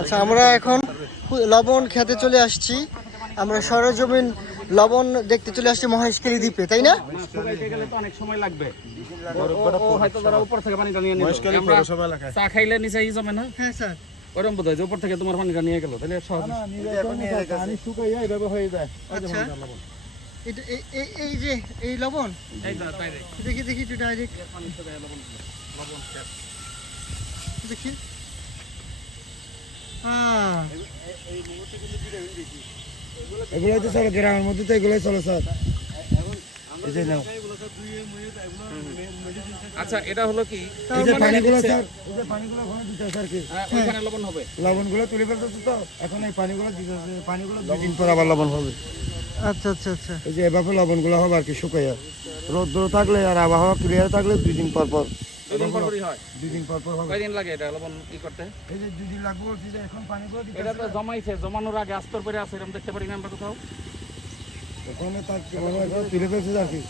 আচ্ছা, আমরা এখন লবণ খেতে চলে আসছি। আমরা সরেজমিন লবণ দেখতে চলে আসছি মহেশখালী দ্বীপে, তাই না? শুকাইতে গেলে তো অনেক সময় লাগবে। ও হয়তো যারা উপর থেকে পানিটা নিয়ে নিল, আমরা চা খাইলে নিচেই জমে না? হ্যাঁ স্যার। ওরকম বোধ হয় যে উপর থেকে তোমার পানিটা নিয়ে গেল, তাহলে সহজ। পানি শুকাইয়া এইভাবে হয়ে যায়। আচ্ছা, এটা এই যে এই লবণ, এই দাও তাই রে। দেখি দেখি একটু ডাইরেক্ট পানি শুকাইয়া লবণ খেত। দেখি। এগুলোই তো চলো গ্রামের মধ্যে, তো এগুলোই চলো স্যার। এই যে নাও, আচ্ছা, এটা হলো কি এই যে পানিগুলো স্যার, এই যে পানিগুলো ওখানে দিতে স্যার কি ওইখানে লবণ হবে? লবণগুলো তুলে ফেলতেছে তো এখন, এই পানিগুলো দিতে, পানিগুলো 2 দিন পর আবার লবণ হবে। আচ্ছা আচ্ছা আচ্ছা। এই যে এভাবে লবণগুলো হবে আর কি শুকাইয়া, রৌদ্র থাকলে আর আবহাওয়া ক্লিয়ার থাকলে 2 দিন পর পর, 2 দিন পর পরই হয়। 2 দিন পর পর হবে। কয়দিন লাগে এটা লবণ ই করতে? এই যে 2 দিন লাগবে বলছি, যে এখন পানিগুলো দিতে এটা তো জমাইছে, জমানোর আগে আস্তর করে আছে, এরকম দেখতে পারি না আমরা কোথাও। ওখানে তার তুলে ফেলছে আর কি।